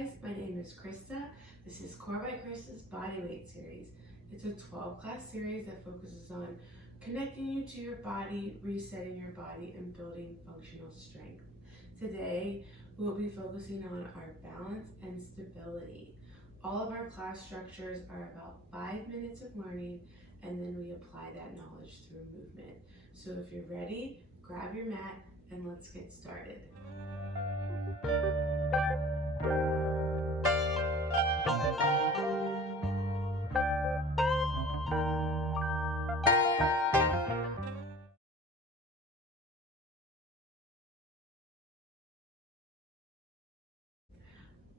guys, my name is Christa. This is Core by Christa's Bodyweight Series. It's a 12-class series that focuses on connecting you to your body, resetting your body, and building functional strength. Today, we'll be focusing on our balance and stability. All of our class structures are about 5 minutes of learning, and then we apply that knowledge through movement. So if you're ready, grab your mat and let's get started.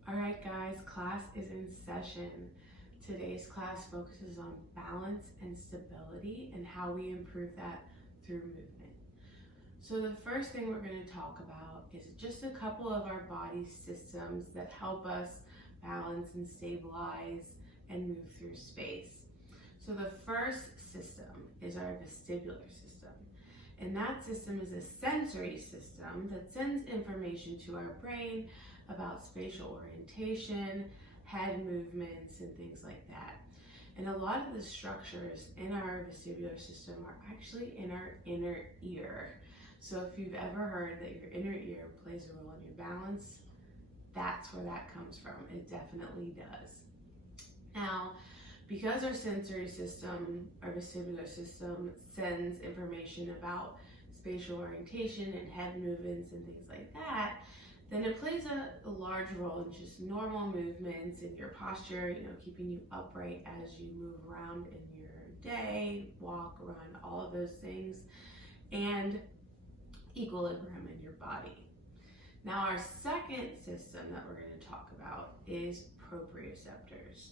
All right, guys, class is in session. Today's class focuses on balance and stability and how we improve that through movement. So the first thing we're going to talk about is just a couple of our body systems that help us balance and stabilize and move through space. So the first system is our vestibular system. And that system is a sensory system that sends information to our brain about spatial orientation, head movements, and things like that. And a lot of the structures in our vestibular system are actually in our inner ear. So if you've ever heard that your inner ear plays a role in your balance, that's where that comes from. It definitely does. Now, because our sensory system, our vestibular system, sends information about spatial orientation and head movements and things like that, then it plays a large role in just normal movements in your posture, keeping you upright as you move around in your day, walk, run, all of those things, and equilibrium in your body. Now, our second system that we're going to talk about is proprioceptors.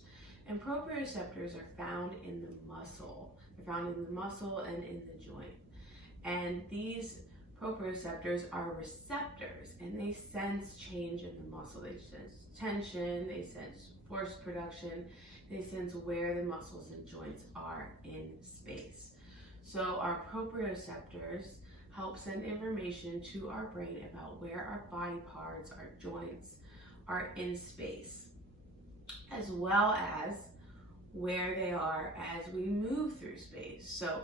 And proprioceptors are found in the muscle. They're found in the muscle and in the joint. And these proprioceptors are receptors, and they sense change in the muscle. They sense tension, they sense force production, they sense where the muscles and joints are in space. So our proprioceptors help send information to our brain about where our body parts, our joints are in space, as well as where they are as we move through space. So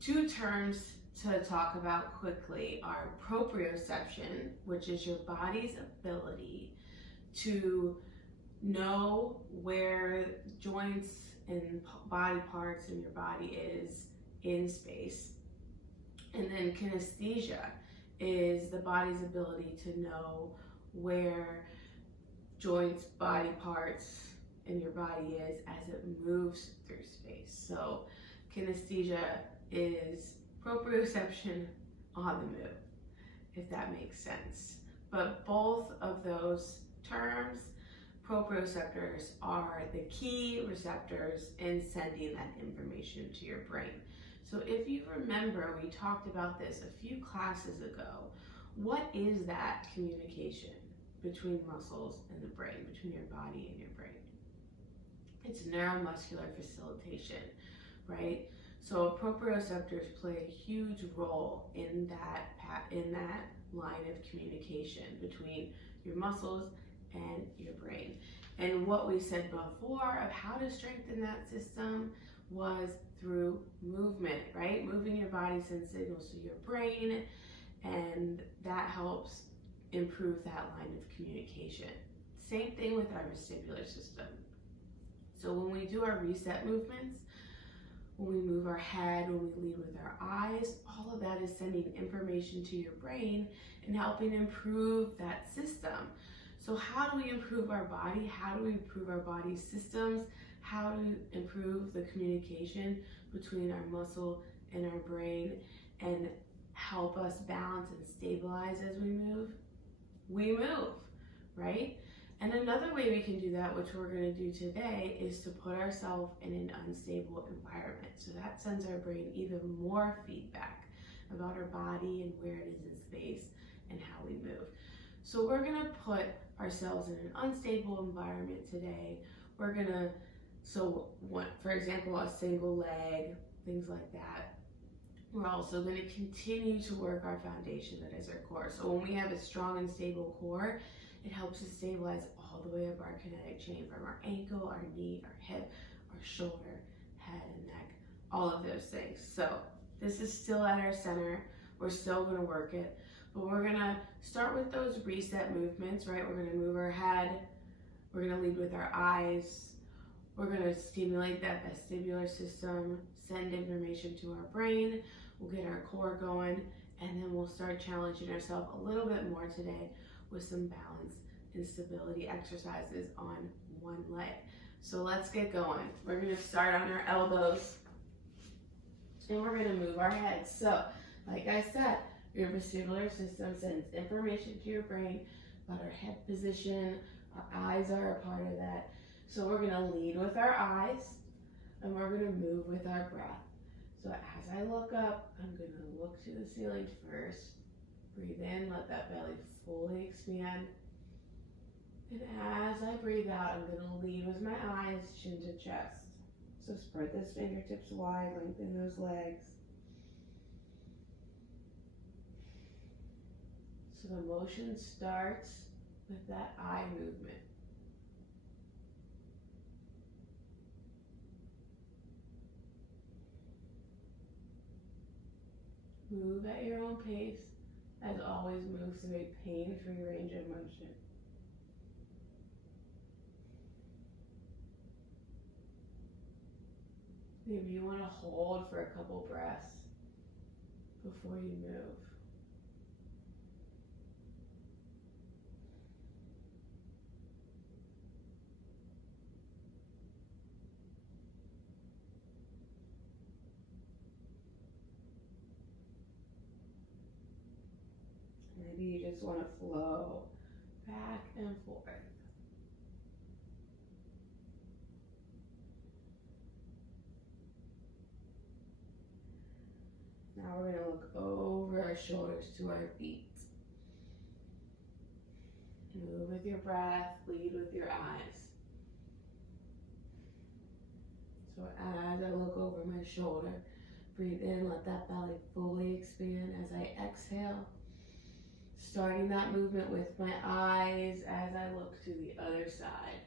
two terms to talk about quickly are proprioception, which is your body's ability to know where joints and body parts in your body is in space. And then kinesthesia is the body's ability to know where joints, body parts in your body is as it moves through space. So kinesthesia is proprioception on the move, if that makes sense. But both of those terms, proprioceptors, are the key receptors in sending that information to your brain. So if you remember, we talked about this a few classes ago. What is that communication between muscles and the brain, between your body and your brain? It's neuromuscular facilitation, right? So proprioceptors play a huge role in that line of communication between your muscles and your brain. And what we said before of how to strengthen that system was through movement, right? Moving your body sends signals to your brain, and that helps improve that line of communication. Same thing with our vestibular system. So when we do our reset movements, when we move our head, when we lead with our eyes, all of that is sending information to your brain and helping improve that system. So how do we improve our body? How do we improve our body systems? How do we improve the communication between our muscle and our brain and help us balance and stabilize as we move? We move, right? And another way we can do that, which we're going to do today, is to put ourselves in an unstable environment. So that sends our brain even more feedback about our body and where it is in space and how we move. So we're going to put ourselves in an unstable environment today. We're going to, for example, a single leg, things like that. We're also going to continue to work our foundation, that is our core. So when we have a strong and stable core, It helps us stabilize all the way up our kinetic chain from our ankle, our knee, our hip, our shoulder, head and neck, all of those things. So this is still at our center. We're still gonna work it, but we're gonna start with those reset movements, right? We're gonna move our head. We're gonna lead with our eyes. We're gonna stimulate that vestibular system, send information to our brain. We'll get our core going, and then we'll start challenging ourselves a little bit more today with some balance and stability exercises on one leg. So let's get going. We're gonna start on our elbows, and we're gonna move our heads. So, like I said, your vestibular system sends information to your brain about our head position. Our eyes are a part of that. So we're gonna lead with our eyes, and we're gonna move with our breath. So as I look up, I'm gonna look to the ceiling first. Breathe in, let that belly fully expand. And as I breathe out, I'm gonna lead with my eyes, chin to chest. So spread those fingertips wide, lengthen those legs. So the motion starts with that eye movement. Move at your own pace. As always, move through a pain-free range of motion. Maybe you want to hold for a couple breaths before you move. Maybe you just want to flow back and forth. Now we're going to look over our shoulders to our feet. Move with your breath, lead with your eyes. So as I look over my shoulder, breathe in, let that belly fully expand as I exhale. Starting that movement with my eyes as I look to the other side.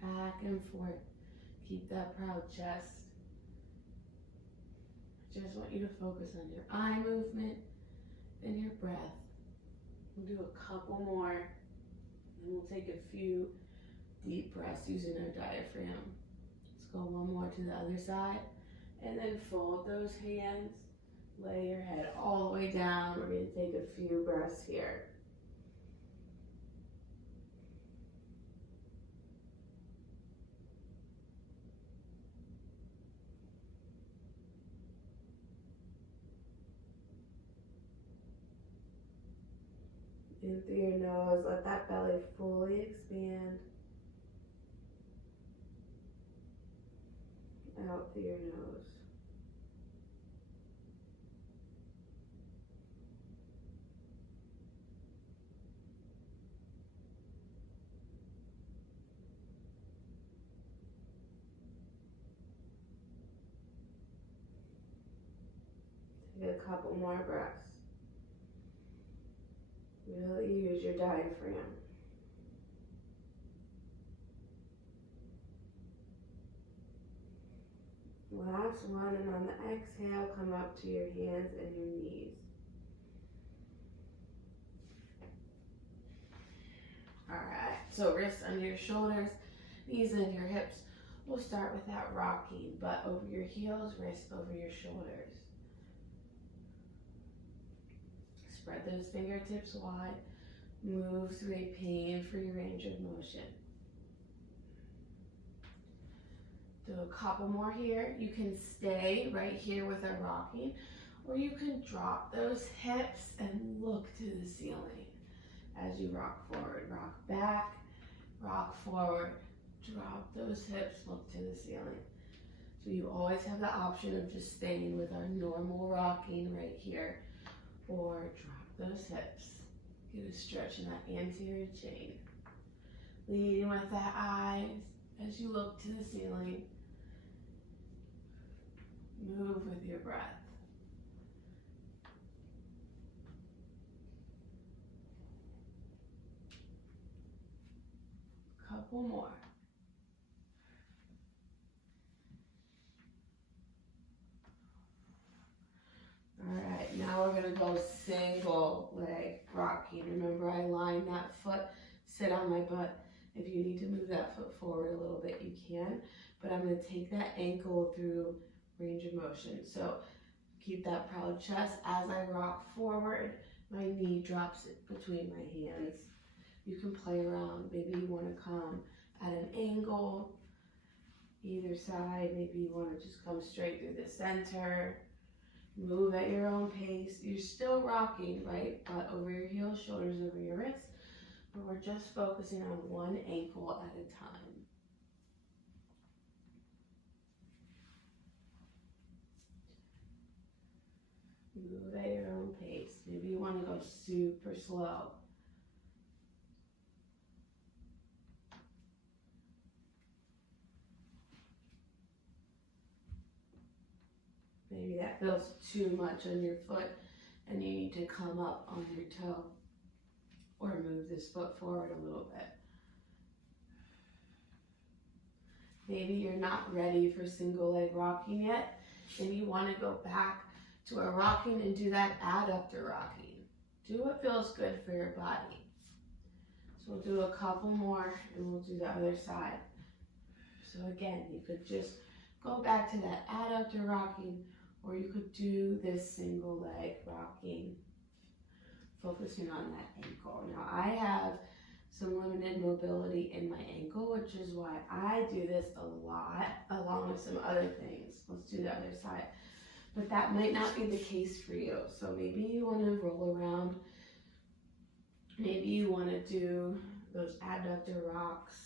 Back and forth. Keep that proud chest. I just want you to focus on your eye movement and your breath. We'll do a couple more, and we'll take a few deep breaths using our diaphragm. Let's go one more to the other side, and then fold those hands. Lay your head all the way down. We're going to take a few breaths here. In through your nose, let that belly fully expand. Out through your nose. Take a couple more breaths. Really use your diaphragm. Last one, and on the exhale, come up to your hands and your knees. All right, so wrists under your shoulders, knees under your hips. We'll start with that rocking, butt over your heels, wrists over your shoulders. Spread those fingertips wide. Move through a pain-free range of motion. Do a couple more here. You can stay right here with our rocking, or you can drop those hips and look to the ceiling as you rock forward. Rock back, rock forward, drop those hips, look to the ceiling. So you always have the option of just staying with our normal rocking right here, or drop those hips. Get a stretch in that anterior chain. Leading with that eyes as you look to the ceiling. Move with your breath. couple more. All right, now we're gonna go single leg rocking. Remember, I line that foot, sit on my butt. If you need to move that foot forward a little bit, you can, but I'm gonna take that ankle through range of motion. So keep that proud chest. As I rock forward, my knee drops between my hands. You can play around. Maybe you wanna come at an angle, either side. Maybe you wanna just come straight through the center. Move at your own pace. You're still rocking, right? Butt over your heels, shoulders over your wrists. But we're just focusing on one ankle at a time. Move at your own pace. Maybe you want to go super slow. Maybe that feels too much on your foot and you need to come up on your toe or move this foot forward a little bit. Maybe you're not ready for single leg rocking yet and you want to go back to a rocking and do that adductor rocking. Do what feels good for your body. So we'll do a couple more and we'll do the other side. So again, you could just go back to that adductor rocking, or you could do this single leg rocking, focusing on that ankle. Now I have some limited mobility in my ankle, which is why I do this a lot, along with some other things. Let's do the other side. But that might not be the case for you. So maybe you want to roll around. Maybe you want to do those adductor rocks.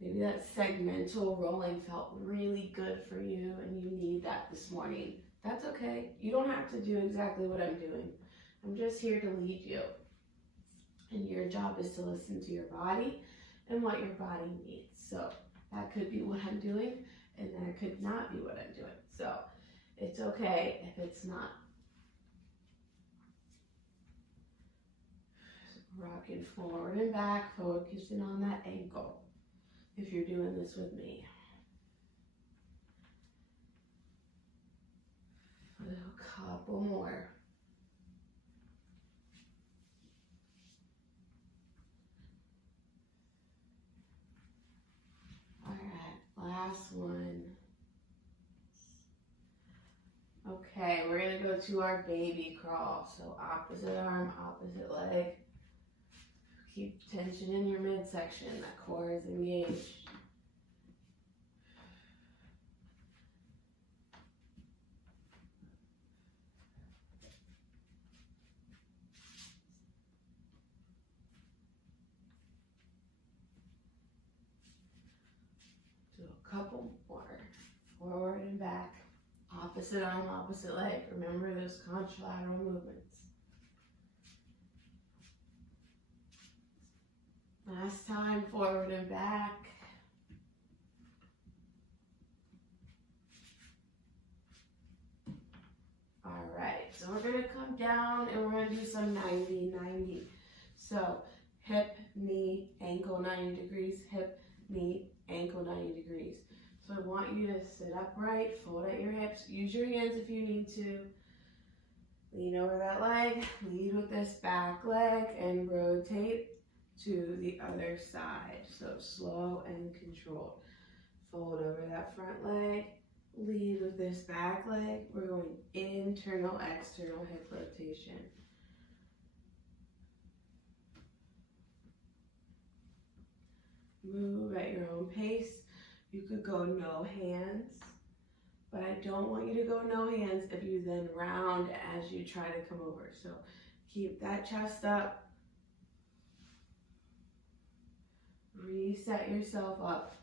Maybe that segmental rolling felt really good for you and you need that this morning. That's okay. You don't have to do exactly what I'm doing. I'm just here to lead you. And your job is to listen to your body and what your body needs. So that could be what I'm doing and that could not be what I'm doing. So it's okay if it's not. Rocking forward and back, focusing on that ankle. If you're doing this with me. A couple more. All right, last one. Okay, we're gonna go to our baby crawl. So opposite arm, opposite leg. Keep tension in your midsection. That core is engaged. Do a couple more. Forward and back. Opposite arm, opposite leg. Remember those contralateral movements. Last time, forward and back. All right, so we're gonna come down and we're gonna do some 90-90. So hip, knee, ankle 90 degrees, hip, knee, ankle 90 degrees. So I want you to sit upright, fold at your hips, use your hands if you need to. Lean over that leg, lead with this back leg and rotate to the other side. So slow and controlled. Fold over that front leg, lead with this back leg. We're going internal, external hip rotation. Move at your own pace. You could go no hands, but I don't want you to go no hands if you then round as you try to come over. So keep that chest up. Reset yourself up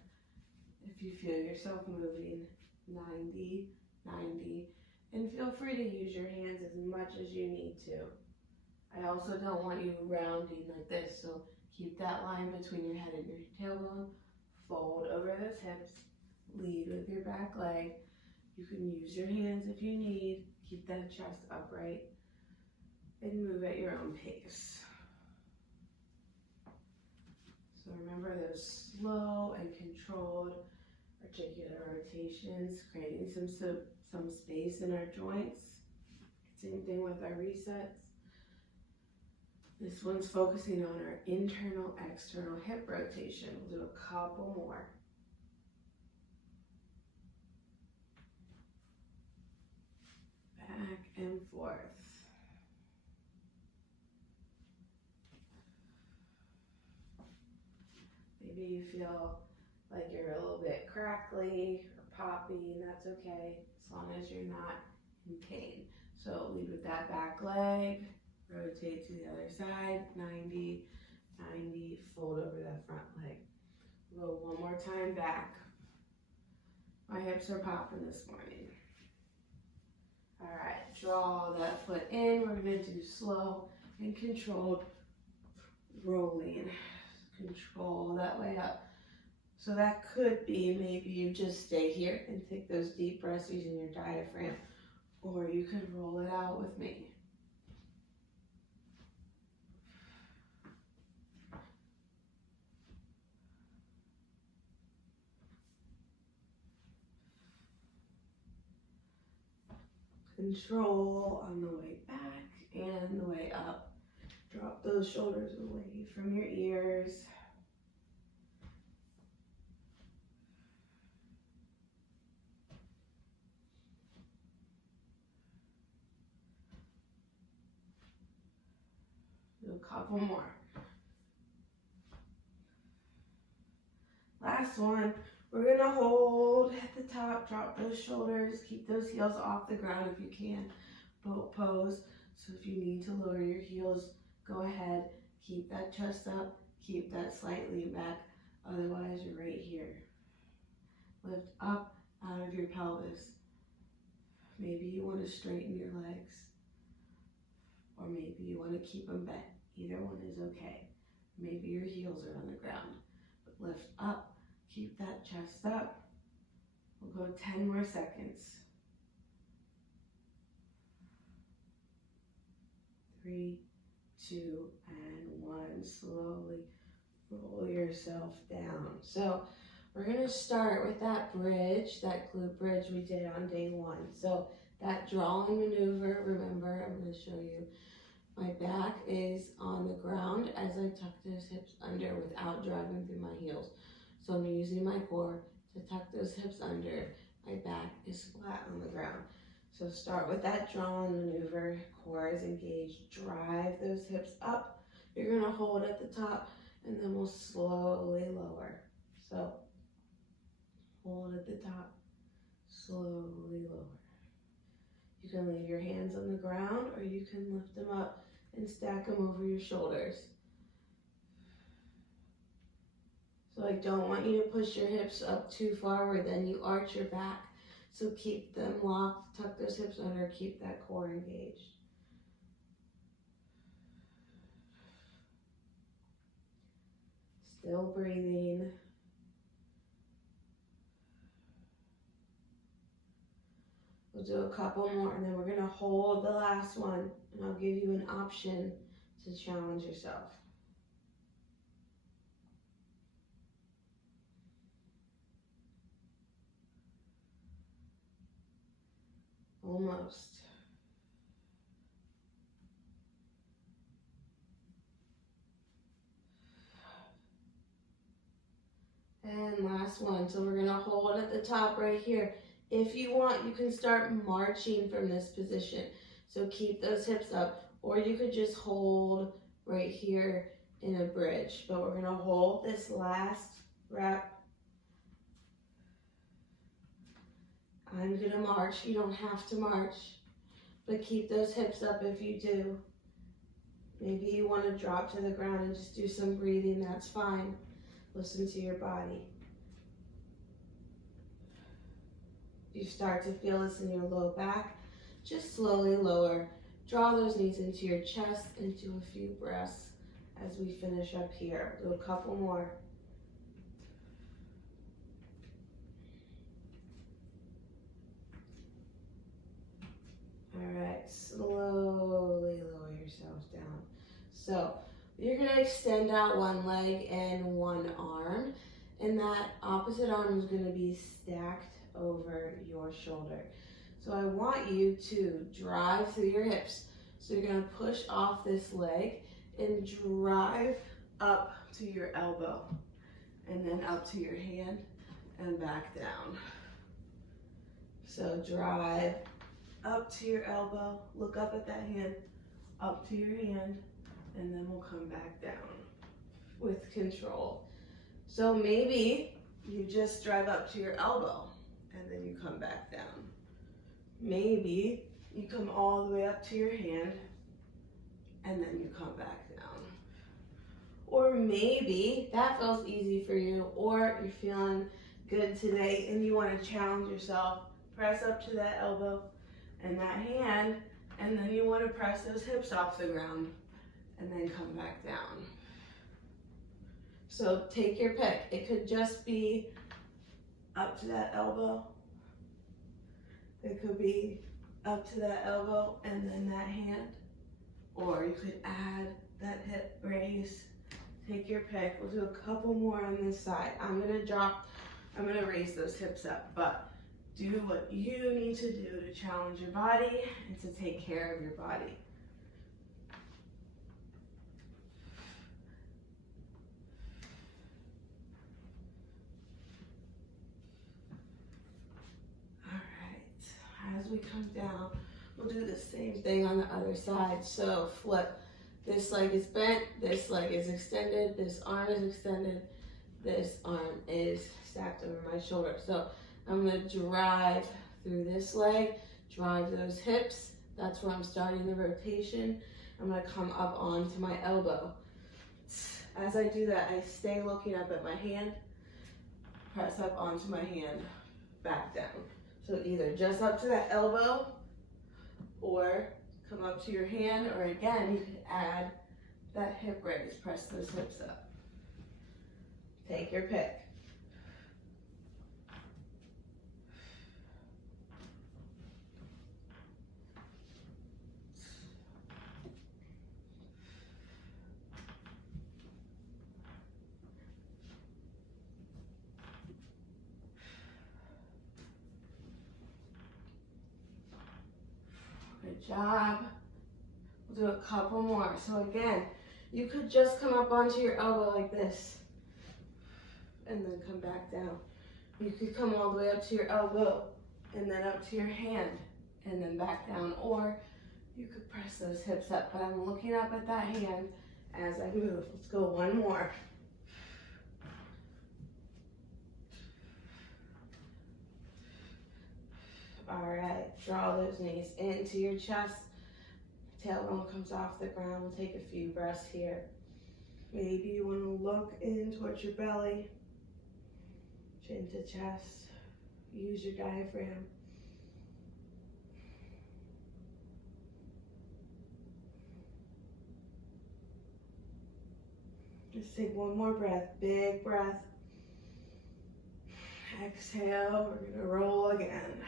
if you feel yourself moving 90, 90, and feel free to use your hands as much as you need to. I also don't want you rounding like this, so keep that line between your head and your tailbone. Fold over those hips, lead with your back leg. You can use your hands if you need. Keep that chest upright and move at your own pace. So remember those slow and controlled articular rotations, creating some space in our joints. Same thing with our resets. This one's focusing on our internal, external hip rotation. We'll do a couple more. Back and forth. Maybe you feel like you're a little bit crackly or poppy, and that's okay, as long as you're not in pain. So lead with that back leg, rotate to the other side, 90, 90, fold over that front leg. We'll go one more time back. My hips are popping this morning. All right, draw that foot in. We're gonna do slow and controlled rolling. Control that way up. So that could be maybe you just stay here and take those deep breaths using your diaphragm, or you could roll it out with me. Control on the way back and the way up. Drop those shoulders away from your ears. Do a couple more. Last one. We're gonna hold at the top, drop those shoulders, keep those heels off the ground if you can. Boat pose. So if you need to lower your heels, go ahead. Keep that chest up, keep that slight lean back. Otherwise, you're right here. Lift up out of your pelvis. Maybe you want to straighten your legs, or maybe you want to keep them bent. Either one is okay. Maybe your heels are on the ground, but lift up. Keep that chest up. We'll go 10 more seconds. 3, 2, and 1. Slowly roll yourself down. So we're gonna start with that bridge, that glute bridge we did on day 1. So that drawing maneuver, remember, I'm gonna show you. My back is on the ground as I tuck those hips under without driving through my heels. So I'm using my core to tuck those hips under. My back is flat on the ground. So start with that drawn maneuver. Core is engaged. Drive those hips up. You're gonna hold at the top, and then we'll slowly lower. So hold at the top, slowly lower. You can leave your hands on the ground, or you can lift them up and stack them over your shoulders. So I don't want you to push your hips up too far where then you arch your back. So keep them locked, tuck those hips under, keep that core engaged. Still breathing. We'll do a couple more, and then we're gonna hold the last one, and I'll give you an option to challenge yourself. Almost. And last one. So we're gonna hold at the top right here. If you want, you can start marching from this position. So keep those hips up, or you could just hold right here in a bridge. But we're gonna hold this last rep. I'm gonna march. You don't have to march, but keep those hips up if you do. Maybe you want to drop to the ground and just do some breathing. That's fine. Listen to your body. If you start to feel this in your low back, just slowly lower. Draw those knees into your chest, into a few breaths as we finish up here. Do a couple more. All right, slowly lower yourself down. So You're gonna extend out one leg and one arm, and that opposite arm is gonna be stacked over your shoulder. So I want you to drive through your hips. So you're gonna push off this leg and drive up to your elbow, and then up to your hand and back down. So drive up to your elbow, look up at that hand, up to your hand, and then we'll come back down with control. So maybe you just drive up to your elbow and then you come back down. Maybe you come all the way up to your hand and then you come back down. Or maybe that feels easy for you, or you're feeling good today and you want to challenge yourself. Press up to that elbow and that hand, and then you want to press those hips off the ground and then come back down. So take your pick. It could just be up to that elbow. It could be up to that elbow and then that hand. Or you could add that hip raise. Take your pick. We'll do a couple more on this side. I'm gonna raise those hips up, but do what you need to do to challenge your body and to take care of your body. All right, as we come down, we'll do the same thing on the other side. So flip. This leg is bent, this leg is extended, this arm is extended, this arm is stacked over my shoulder. So I'm gonna drive through this leg, drive those hips. That's where I'm starting the rotation. I'm gonna come up onto my elbow. As I do that, I stay looking up at my hand, press up onto my hand, back down. So either just up to that elbow, or come up to your hand, or again, you could add that hip raise, press those hips up. Take your pick. Good job. We'll do a couple more. So again, you could just come up onto your elbow like this and then come back down. You could come all the way up to your elbow and then up to your hand and then back down, or you could press those hips up, but I'm looking up at that hand as I move. Let's go one more. All right, draw those knees into your chest. Tailbone comes off the ground. We'll take a few breaths here. Maybe you want to look in towards your belly, chin to chest. Use your diaphragm. Just take one more breath, big breath. Exhale, we're gonna roll again.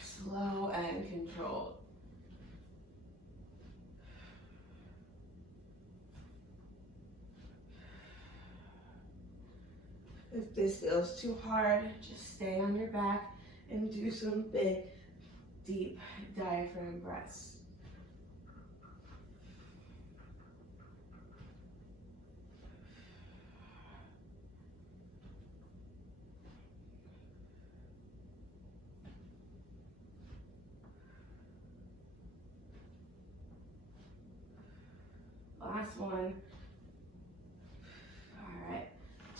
Slow and controlled. If this feels too hard, just stay on your back and do some big, deep diaphragm breaths. Last one. All right,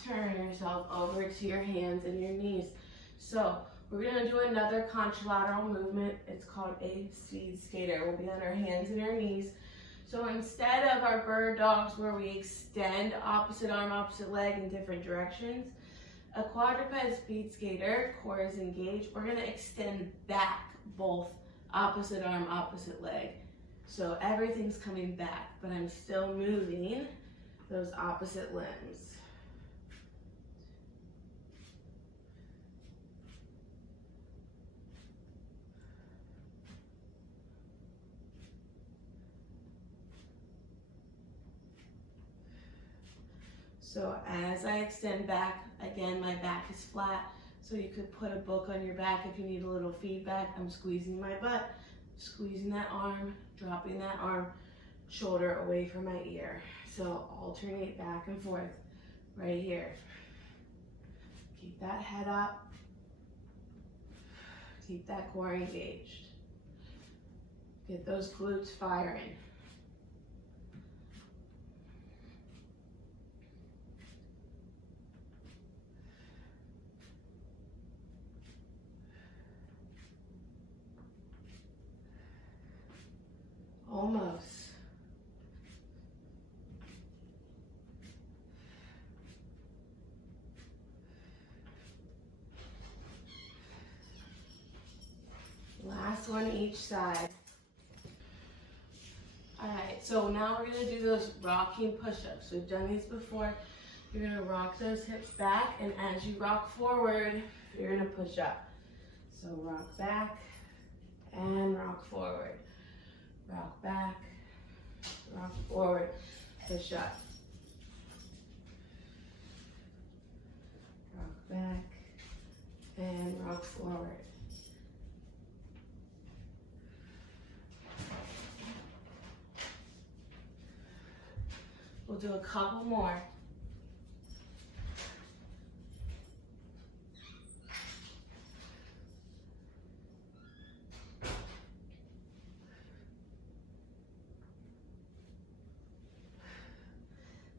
turn yourself over to your hands and your knees. So we're gonna do another contralateral movement. It's called a speed skater. We'll be on our hands and our knees. So instead of our bird dogs where we extend opposite arm, opposite leg in different directions, a quadruped speed skater, core is engaged, we're gonna extend back both opposite arm, opposite leg. So everything's coming back, but I'm still moving those opposite limbs. So as I extend back, again, my back is flat. So you could put a book on your back if you need a little feedback. I'm squeezing my butt, squeezing that arm, dropping that arm, shoulder away from my ear. So alternate back and forth right here. Keep that head up. Keep that core engaged. Get those glutes firing. Almost. Last one each side. All right, so now we're gonna do those rocking push-ups. We've done these before. You're gonna rock those hips back, and as you rock forward, you're gonna push up. So rock back and rock forward. Rock back, rock forward, push up. Rock back and rock forward. We'll do a couple more.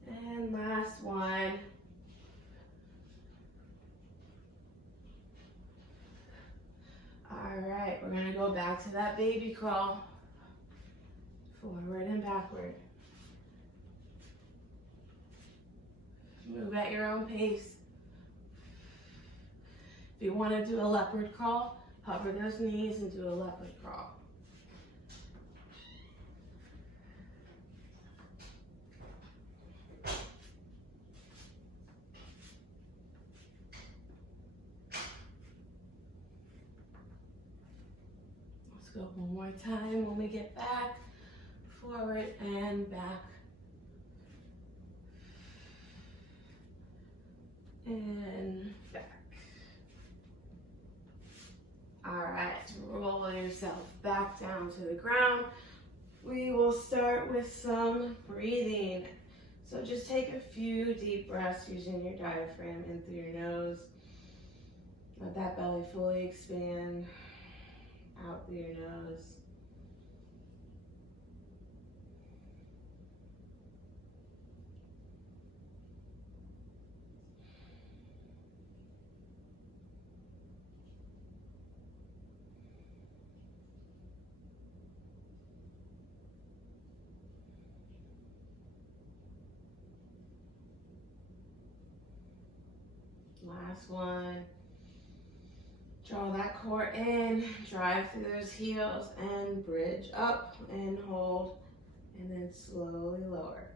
And last one. All right, we're gonna go back to that baby crawl. Forward and backward. Move at your own pace. If you want to do a leopard crawl, hover those knees and do a leopard crawl. Let's go one more time when we get back. Forward and back. And back. All right, roll yourself back down to the ground. We will start with some breathing. So just take a few deep breaths using your diaphragm in through your nose. Let that belly fully expand out through your nose. Last one. Draw that core in, drive through those heels and bridge up and hold, and then slowly lower.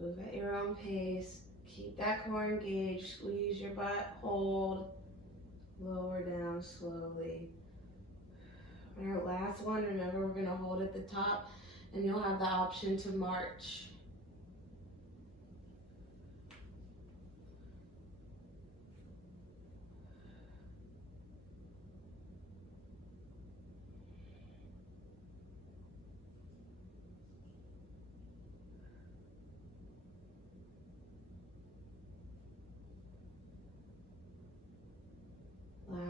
Move at your own pace. Keep that core engaged. Squeeze your butt. Hold. Lower down slowly. On our last one, remember we're going to hold at the top and you'll have the option to march.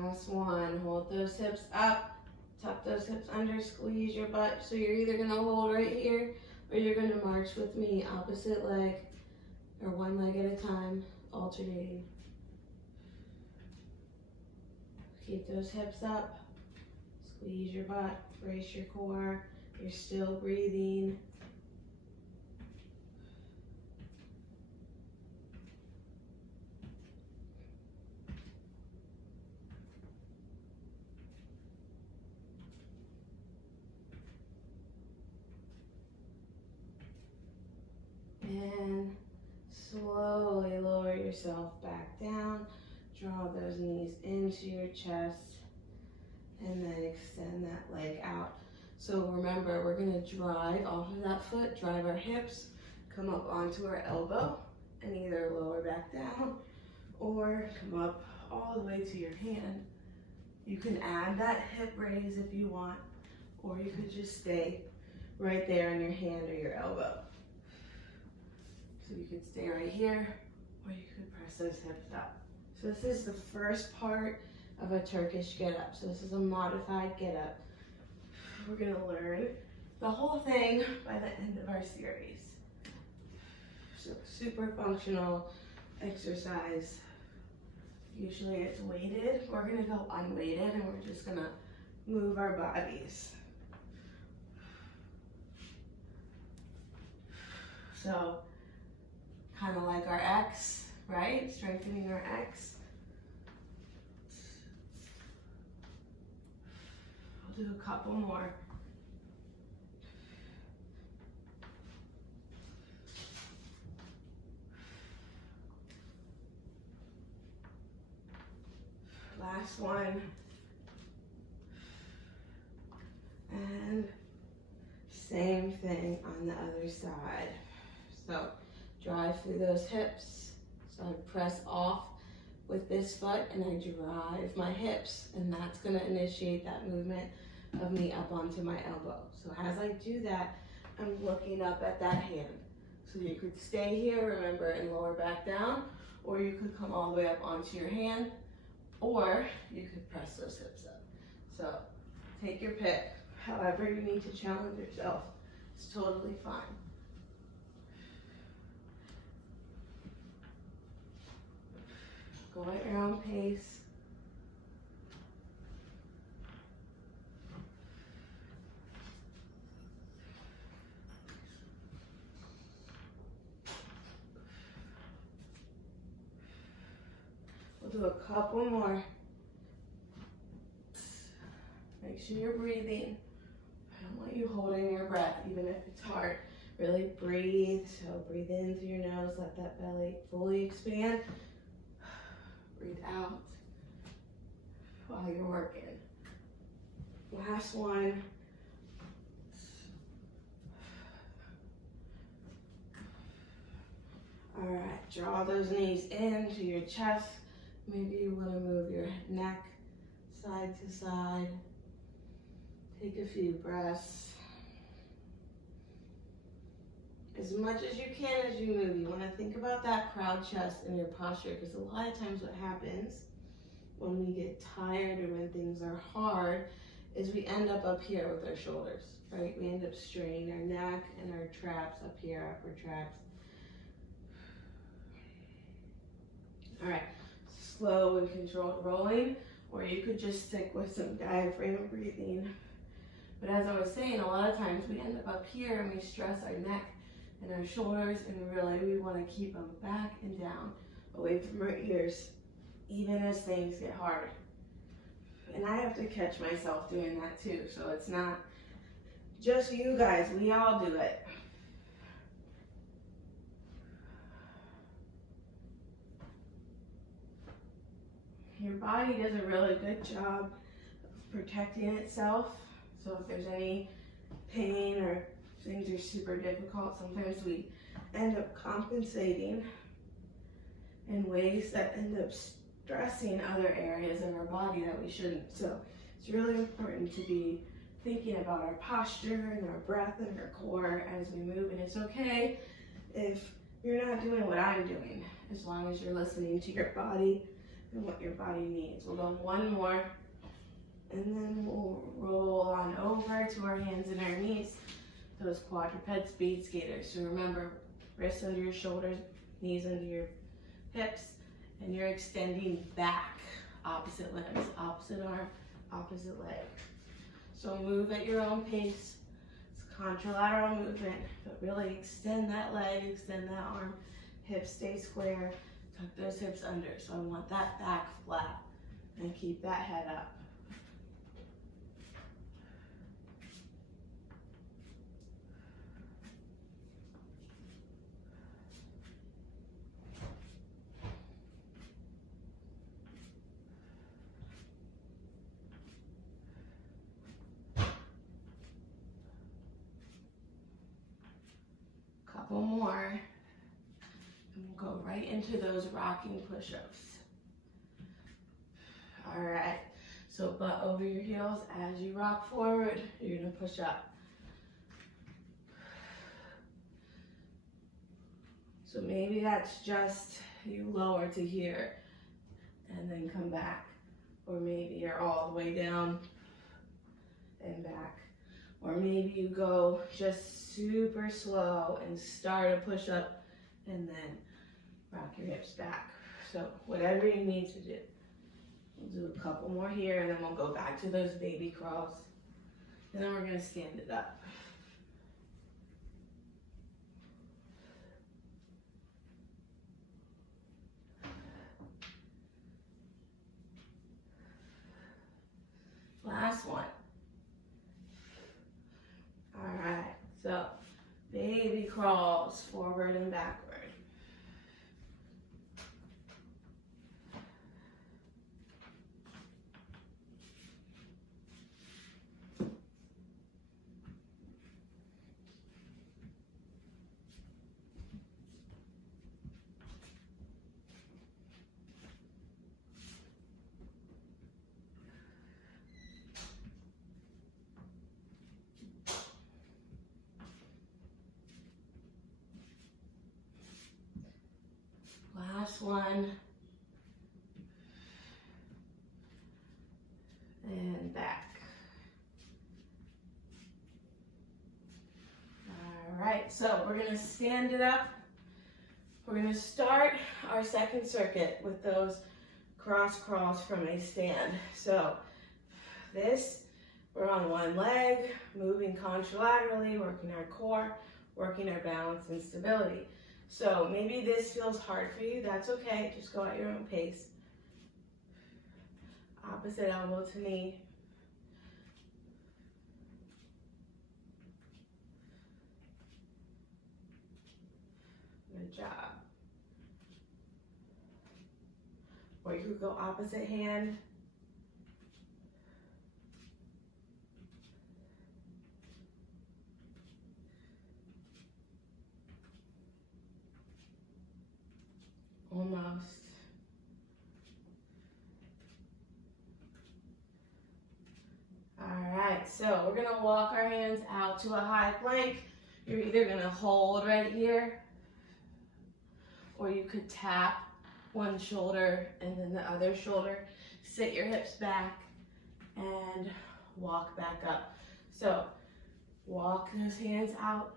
Last one, hold those hips up, tuck those hips under, squeeze your butt. So you're either gonna hold right here or you're gonna march with me, opposite leg or one leg at a time, alternating. Keep those hips up, squeeze your butt, brace your core, you're still breathing. into your chest, and then extend that leg out. So remember, we're gonna drive off of that foot, drive our hips, come up onto our elbow, and either lower back down or come up all the way to your hand. You can add that hip raise if you want, or you could just stay right there on your hand or your elbow. So you could stay right here, or you could press those hips up. So this is the first part of a Turkish get-up. So this is a modified get-up. We're gonna learn the whole thing by the end of our series. So super functional exercise. Usually it's weighted. We're gonna go unweighted and we're just gonna move our bodies. So kind of like our X, right? Strengthening our X. I'll do a couple more. Last one. And same thing on the other side. So drive through those hips. So I press off with this foot and I drive my hips, and that's gonna initiate that movement of me up onto my elbow. So as I do that, I'm looking up at that hand. So you could stay here, remember, and lower back down, or you could come all the way up onto your hand, or you could press those hips up. So take your pick. However you need to challenge yourself, it's totally fine. Go at your own pace. We'll do a couple more. Make sure you're breathing. I don't want you holding your breath, even if it's hard. Really breathe. So breathe in through your nose, let that belly fully expand. Breathe out while you're working. Last one. All right, draw those knees into your chest. Maybe you want to move your neck side to side. Take a few breaths. As much as you can as you move, you want to think about that proud chest in your posture, because a lot of times what happens when we get tired or when things are hard is we end up here with our shoulders, right? We end up straining our neck and our traps up here, upper traps. All right, slow and controlled rolling, or you could just stick with some diaphragm breathing. But as I was saying, a lot of times we end up here and we stress our neck and our shoulders, and really we want to keep them back and down, away from our ears, even as things get hard. And I have to catch myself doing that too, so it's not just you guys, we all do it. Your body does a really good job of protecting itself, so if there's any pain or things are super difficult, sometimes we end up compensating in ways that end up stressing other areas of our body that we shouldn't. So it's really important to be thinking about our posture and our breath and our core as we move. And it's okay if you're not doing what I'm doing, as long as you're listening to your body and what your body needs. We'll go one more, and then we'll roll on over to our hands and our knees. Those quadruped speed skaters. So remember, wrists under your shoulders, knees under your hips, and you're extending back, opposite limbs, opposite arm, opposite leg. So move at your own pace. It's contralateral movement, but really extend that leg, extend that arm, hips stay square, tuck those hips under. So I want that back flat, and keep that head up. more, and we'll go right into those rocking push-ups. All right, so butt over your heels as you rock forward, you're gonna push up. So maybe that's just you lower to here and then come back. Or maybe you're all the way down and back. Or maybe you go just super slow and start a push up and then rock your hips back. So whatever you need to do. We'll do a couple more here and then we'll go back to those baby crawls. And then we're gonna stand it up. Last one. All right, so baby crawls forward and backward. Last one. And back. All right, so we're gonna stand it up. We're gonna start our second circuit with those cross crawls from a stand. So this, we're on one leg, moving contralaterally, working our core, working our balance and stability. So maybe this feels hard for you, that's okay, just go at your own pace. Opposite elbow to knee. Good job. Or you could go opposite hand. Almost. All right, so we're gonna walk our hands out to a high plank. You're either gonna hold right here, or you could tap one shoulder and then the other shoulder. Sit your hips back and walk back up. So walk those hands out.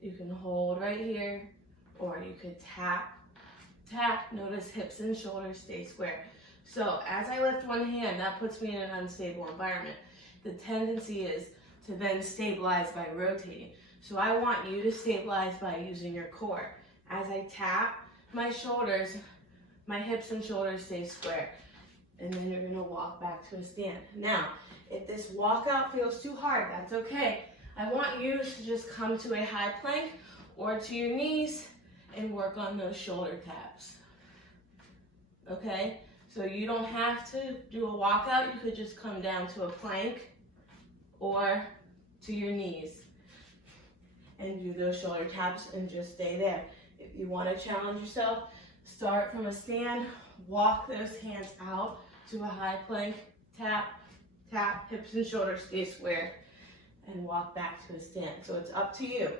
You can hold right here, or you could tap, tap. Notice hips and shoulders stay square. So as I lift one hand, that puts me in an unstable environment. The tendency is to then stabilize by rotating. So I want you to stabilize by using your core. As I tap my shoulders, my hips and shoulders stay square. And then you're gonna walk back to a stand. Now, if this walkout feels too hard, that's okay. I want you to just come to a high plank or to your knees and work on those shoulder taps. Okay? So you don't have to do a walkout. You could just come down to a plank or to your knees and do those shoulder taps and just stay there. If you want to challenge yourself, start from a stand, walk those hands out to a high plank, tap, tap, hips and shoulders stay square, and walk back to a stand. So it's up to you.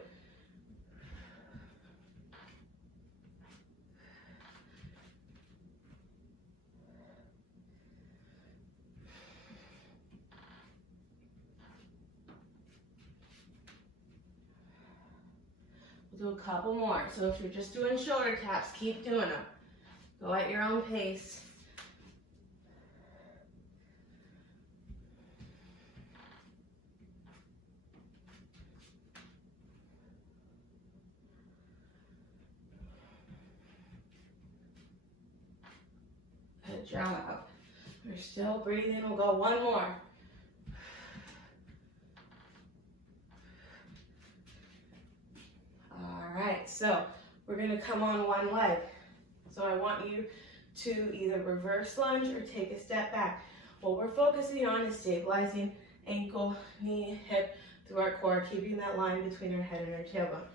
We'll do a couple more. So if you're just doing shoulder taps, keep doing them. Go at your own pace. Good job. We're still breathing. We'll go one more. All right, so we're gonna come on one leg. So I want you to either reverse lunge or take a step back. What we're focusing on is stabilizing ankle, knee, hip, through our core, keeping that line between our head and our tailbone.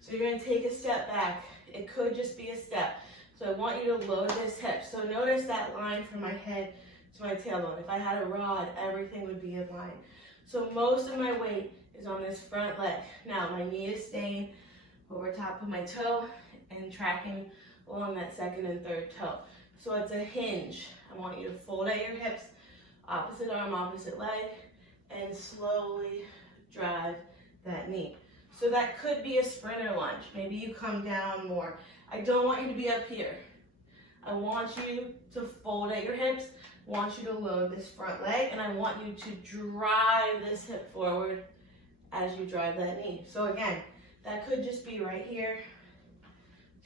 So you're going to take a step back. It could just be a step. So I want you to load this hip. So notice that line from my head to my tailbone. If I had a rod, everything would be in line. So most of my weight is on this front leg. Now my knee is staying over top of my toe and tracking along that second and third toe. So it's a hinge. I want you to fold out your hips, opposite arm, opposite leg, and slowly drive that knee. So that could be a sprinter lunge. Maybe you come down more. I don't want you to be up here. I want you to fold out your hips, I want you to load this front leg, and I want you to drive this hip forward as you drive that knee. So again, that could just be right here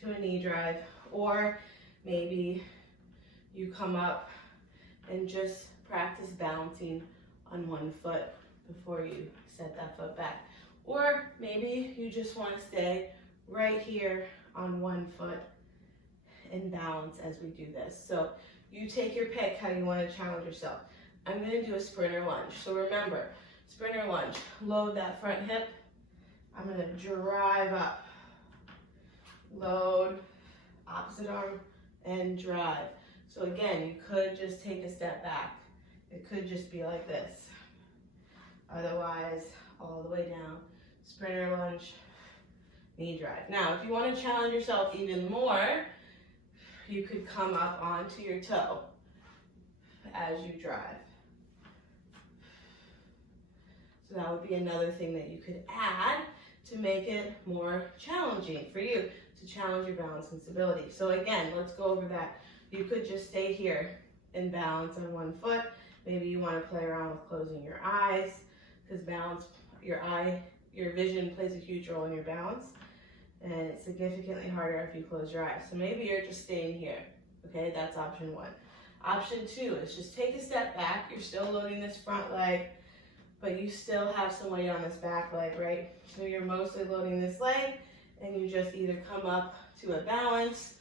to a knee drive, or maybe you come up and just practice balancing on one foot before you set that foot back. Or maybe you just want to stay right here on one foot and balance as we do this. So you take your pick how you want to challenge yourself. I'm going to do a sprinter lunge. So remember, sprinter lunge, load that front hip. I'm going to drive up, load, opposite arm, and drive. So again, you could just take a step back. It could just be like this. Otherwise, all the way down, sprinter lunge, knee drive. Now, if you want to challenge yourself even more, you could come up onto your toe as you drive. So that would be another thing that you could add to make it more challenging for you, to challenge your balance and stability. So again, let's go over that. You could just stay here and balance on one foot. Maybe you want to play around with closing your eyes, because balance, your vision plays a huge role in your balance, and it's significantly harder if you close your eyes. So maybe you're just staying here. Okay, that's option one. Option two is just take a step back. You're still loading this front leg, but you still have some weight on this back leg, right? So you're mostly loading this leg, and you just either come up to a balance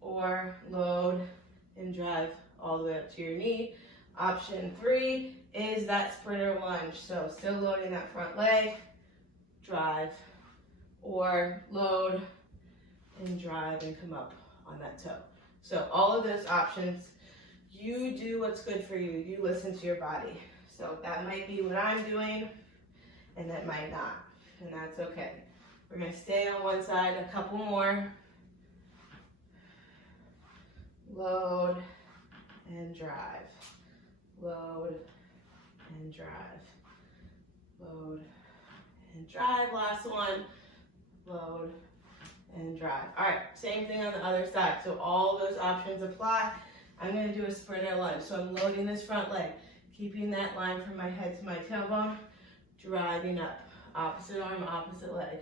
or load and drive all the way up to your knee. Option three is that sprinter lunge. So still loading that front leg, drive, or load and drive and come up on that toe. So all of those options, you do what's good for you. You listen to your body. So that might be what I'm doing, and that might not, and that's okay. We're gonna stay on one side, a couple more. Load and drive. Load and drive. Load and drive. Last one. Load and drive. All right, same thing on the other side. So all those options apply. I'm going to do a sprinter lunge. So I'm loading this front leg, keeping that line from my head to my tailbone, driving up. Opposite arm, opposite leg.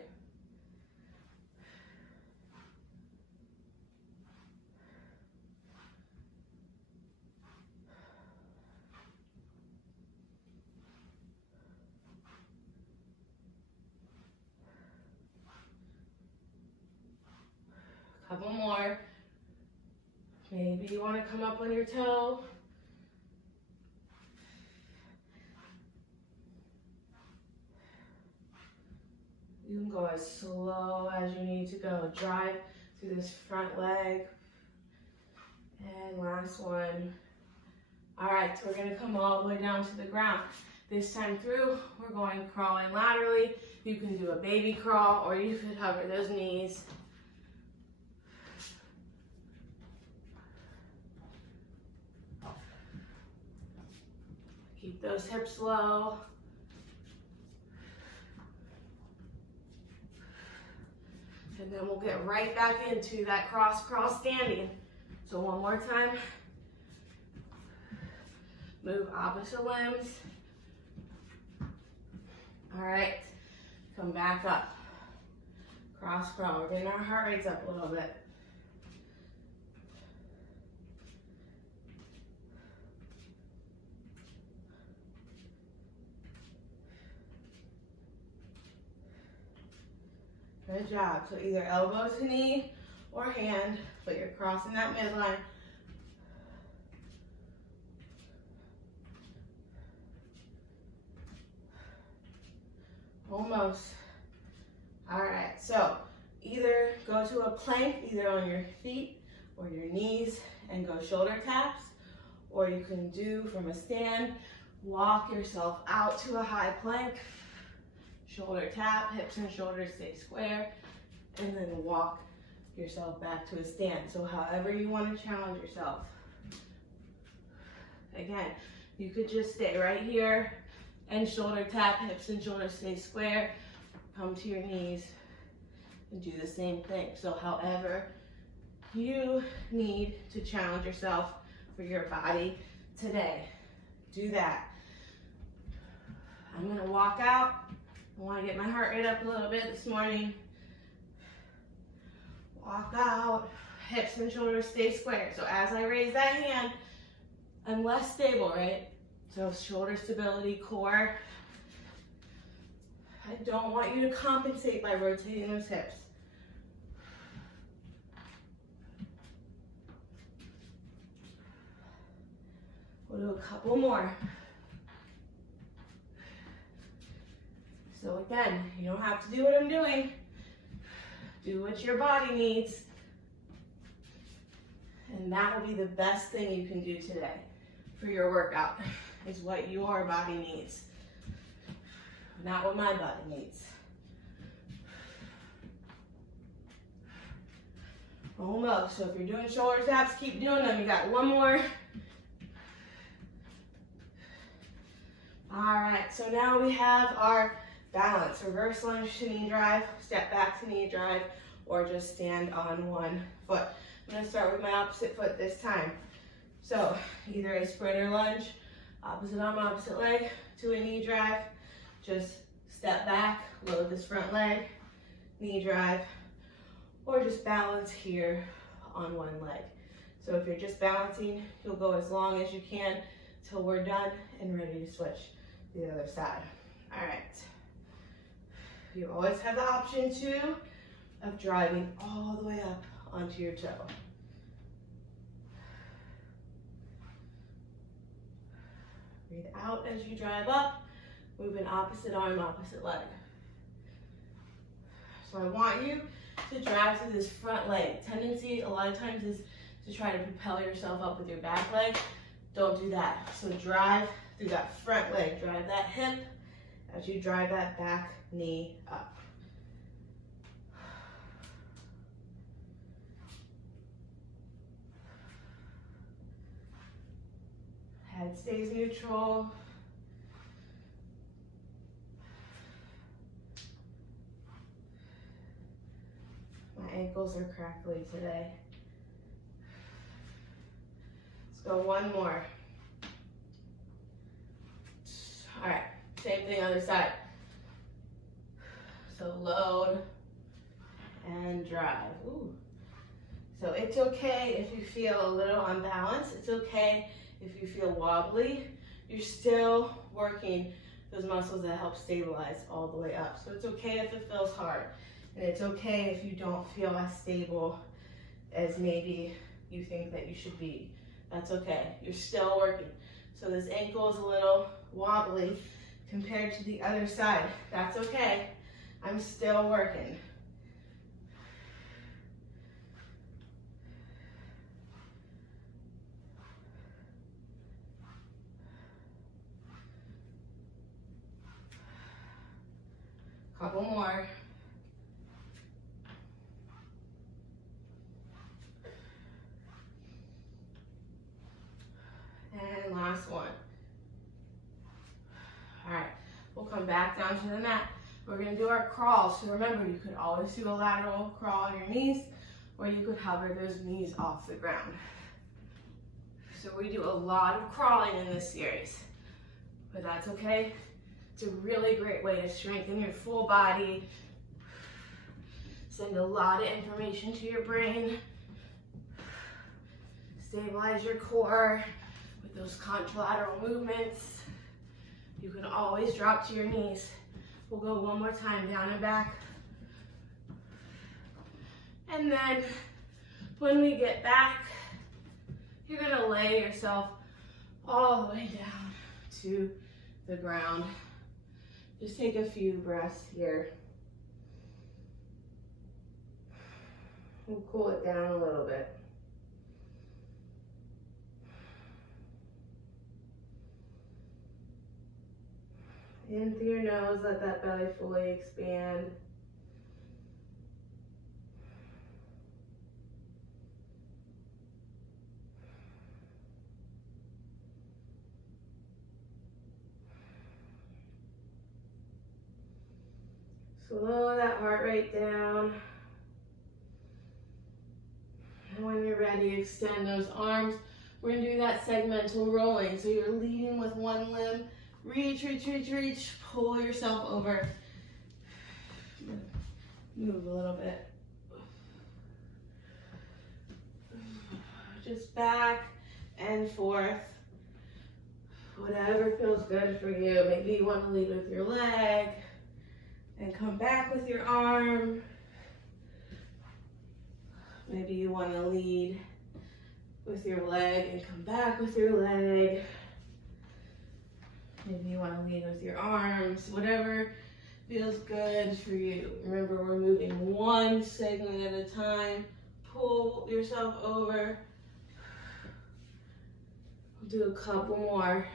Couple more. Maybe you want to come up on your toe. You can go as slow as you need to go. Drive through this front leg. And last one. All right, so we're going to come all the way down to the ground. This time through, we're going crawling laterally. You can do a baby crawl, or you could hover those knees. Keep those hips low. And then we'll get right back into that cross crawl standing. So one more time. Move opposite limbs. All right, come back up. Cross crawl, we're getting our heart rates up a little bit. Good job. So either elbow to knee or hand, but you're crossing that midline. Almost. All right, so either go to a plank, either on your feet or your knees, and go shoulder taps, or you can do from a stand, walk yourself out to a high plank, shoulder tap, hips and shoulders stay square, and then walk yourself back to a stand. So however you want to challenge yourself. Again, you could just stay right here and shoulder tap, hips and shoulders stay square, come to your knees and do the same thing. So however you need to challenge yourself for your body today, do that. I'm gonna walk out. I wanna get my heart rate up a little bit this morning. Walk out, hips and shoulders stay square. So as I raise that hand, I'm less stable, right? So shoulder stability, core. I don't want you to compensate by rotating those hips. We'll do a couple more. So again, you don't have to do what I'm doing. Do what your body needs. And that will be the best thing you can do today for your workout, is what your body needs, not what my body needs. Almost. So if you're doing shoulder taps, keep doing them. You got one more. All right, so now we have our balance. Reverse lunge to knee drive, step back to knee drive, or just stand on one foot. I'm gonna start with my opposite foot this time. So either a sprinter lunge, opposite arm, opposite leg, to a knee drive, just step back, load this front leg, knee drive, or just balance here on one leg. So if you're just balancing, you'll go as long as you can till we're done and ready to switch to the other side. All right. You always have the option too of driving all the way up onto your toe. Breathe out as you drive up, move an opposite arm, opposite leg. So I want you to drive through this front leg. Tendency a lot of times is to try to propel yourself up with your back leg. Don't do that. So drive through that front leg, drive that hip as you drive that back knee up. Head stays neutral. My ankles are crackly today. Let's go one more. All right, same thing other side. So load and drive. Ooh. So it's okay if you feel a little unbalanced. It's okay if you feel wobbly. You're still working those muscles that help stabilize all the way up. So it's okay if it feels hard. And it's okay if you don't feel as stable as maybe you think that you should be. That's okay. You're still working. So this ankle is a little wobbly compared to the other side. That's okay. I'm still working. Couple more. And last one. All right, we'll come back down to the mat. We're gonna do our crawls. So remember, you could always do a lateral crawl on your knees, or you could hover those knees off the ground. So we do a lot of crawling in this series, but that's okay. It's a really great way to strengthen your full body, send a lot of information to your brain, stabilize your core with those contralateral movements. You can always drop to your knees. We'll go one more time, down and back. And then when we get back, you're gonna lay yourself all the way down to the ground. Just take a few breaths here. We'll cool it down a little bit. In through your nose, let that belly fully expand. Slow that heart rate down. And when you're ready, extend those arms. We're gonna do that segmental rolling. So you're leading with one limb. Reach, reach, reach, reach. Pull yourself over. Move a little bit. Just back and forth. Whatever feels good for you. Maybe you want to lead with your leg and come back with your arm. Maybe you want to lead with your leg and come back with your leg. Maybe you want to lead with your arms. Whatever feels good for you. Remember, we're moving one segment at a time. Pull yourself over. We'll do a couple more.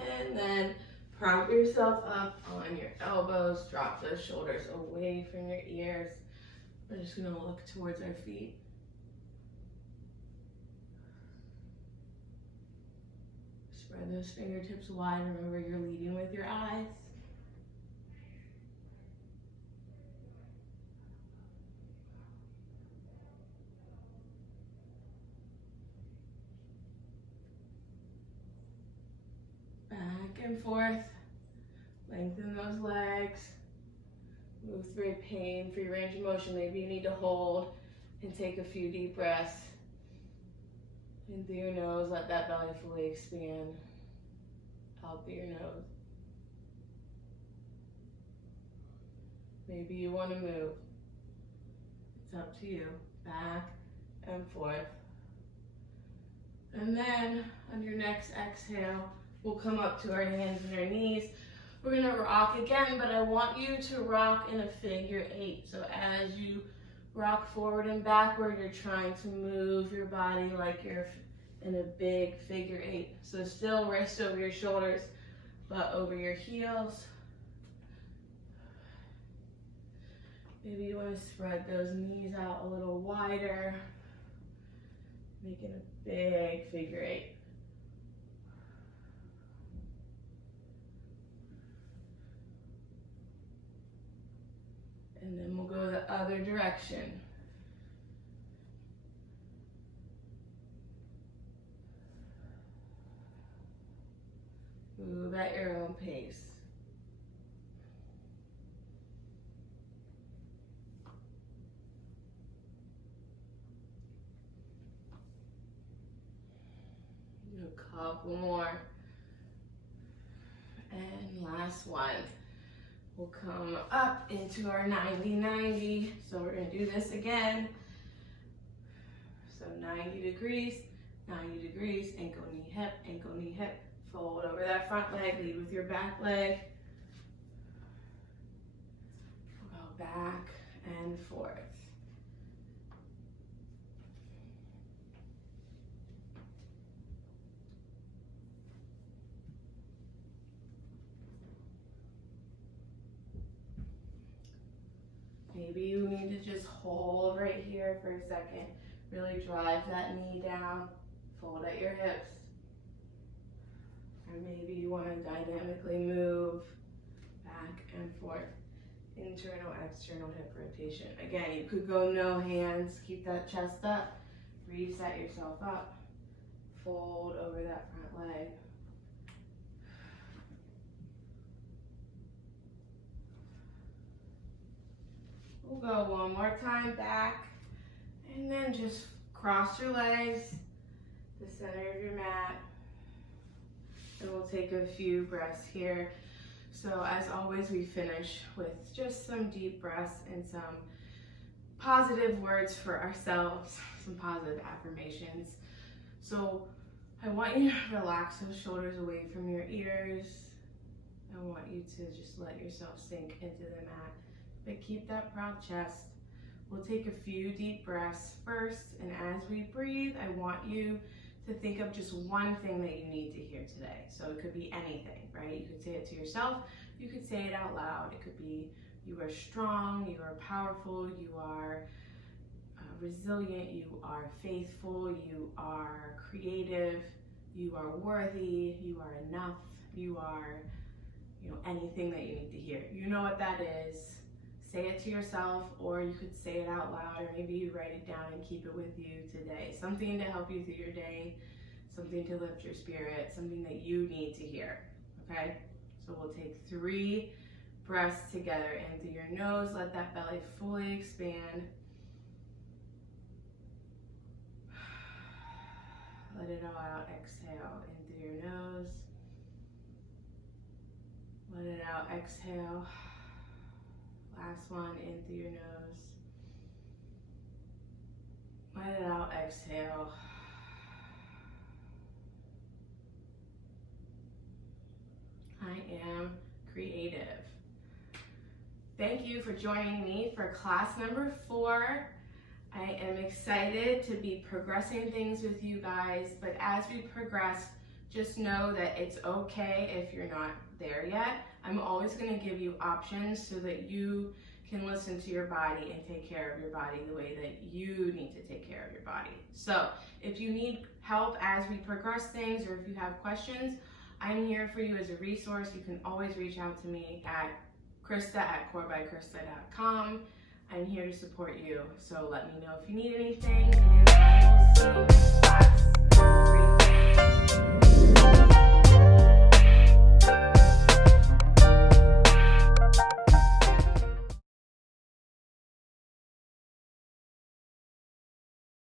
And then prop yourself up on your elbows. Drop those shoulders away from your ears. We're just gonna look towards our feet. Spread those fingertips wide. Remember, you're leading with your eyes. Back and forth. Lengthen those legs. Move through pain-free range of motion. Maybe you need to hold and take a few deep breaths. In through your nose, let that belly fully expand. Out through your nose. Maybe you want to move. It's up to you. Back and forth. And then on your next exhale, we'll come up to our hands and our knees. We're gonna rock again, but I want you to rock in a figure 8. So as you rock forward and backward, you're trying to move your body like you're in a big figure 8. So still wrist over your shoulders, but over your heels. Maybe you want to spread those knees out a little wider, making a big figure 8. And then we'll go the other direction. Move at your own pace. Do a couple more. And last one. We'll come up into our 90-90. So we're gonna do this again. So 90 degrees, ankle, knee, hip. Fold over that front leg, lead with your back leg. We'll go back and forth. Maybe you need to just hold right here for a second. Really drive that knee down, fold at your hips. Or maybe you want to dynamically move back and forth. Internal, external hip rotation. Again, you could go no hands, keep that chest up, reset yourself up, fold over that front leg. We'll go one more time back, and then just cross your legs, the center of your mat, and we'll take a few breaths here. So as always, we finish with just some deep breaths and some positive words for ourselves, some positive affirmations. So I want you to relax those shoulders away from your ears. I want you to just let yourself sink into the mat, but keep that proud chest. We'll take a few deep breaths first, and as we breathe, I want you to think of just one thing that you need to hear today. So it could be anything, right? You could say it to yourself, you could say it out loud. It could be, you are strong, you are powerful, you are resilient, you are faithful, you are creative, you are worthy, you are enough, you are, anything that you need to hear. You know what that is. Say it to yourself, or you could say it out loud, or maybe you write it down and keep it with you today. Something to help you through your day, something to lift your spirit, something that you need to hear, okay? So we'll take 3 breaths together in through your nose. Let that belly fully expand. Let it all out. Exhale in through your nose. Let it out. Exhale. Last one, in through your nose. Let it out, exhale. I am creative. Thank you for joining me for class number 4. I am excited to be progressing things with you guys, but as we progress, just know that it's okay if you're not there yet. I'm always going to give you options so that you can listen to your body and take care of your body the way that you need to take care of your body. So if you need help as we progress things, or if you have questions, I'm here for you as a resource. You can always reach out to me at Christa@corebychrista.com. I'm here to support you. So let me know if you need anything, and I will see you in class.